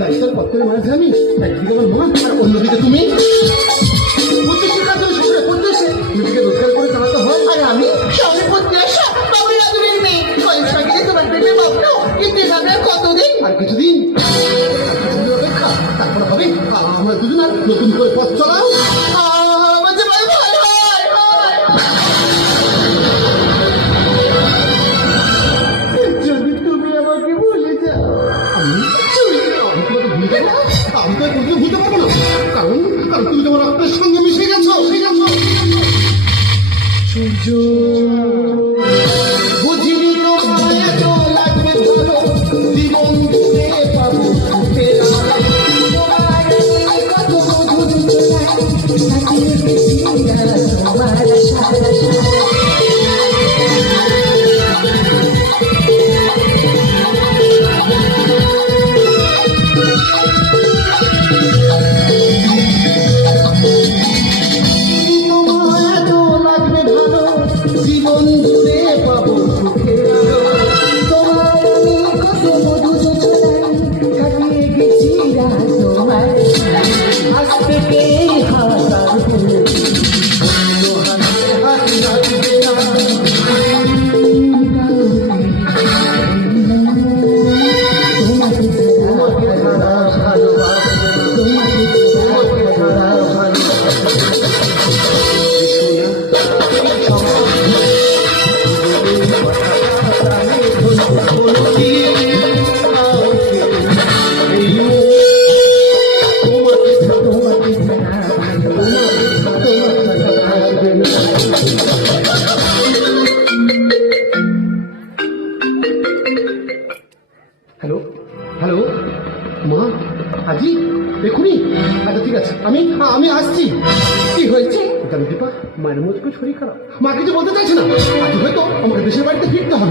দায়িত্বের পত্রের মাঝে আমি একদিকে আমার মা আর অন্যদিকে তুমি নিজেকে রোজগার করে চালাতে হয়। আর আমি সঙ্গে পড়তে আসা বাবুর রাজুরের মেয়ে কয়েক সঙ্গে তোমার পেটে ভাবলো কিন্তু এভাবে কতদিন আর কিছুদিন অপেক্ষা তারপর হবে আমরা দুজন আর নতুন করে পথ চলাও। যদি তুমি আমাকে ভুলে যাও আমি তোমাকে ভুলে যাবো। আমি তো কোনোদিন ভুলতে পারবো না, কারণ তুমি তোমার রক্তের সঙ্গে মিশে গেছো। সূর্য বুঝিনি তো এত লাগবে ভালো জীবন জুড়ে পাবো কত জীবন জুড়ে পাবো সুখের আলো তোমার আমি কত মধু কাটিয়ে গেছি তোমার আজ থেকে হাজার হাত লাগবে না তোমাকে ছাড়া ভালোবাসবো তোমাকে ছাড়া হ্যালো হ্যালো মা আজি দেখুনি? আচ্ছা ঠিক আছে আমি আমি আসছি। কি হয়েছে জানো দীপা? মায়ের মধ্যে শরীর খারাপ, মা কিছু বলতে চাইছে না। আজ হয়তো আমাকে দেশের বাড়িতে ফিরতে হবে।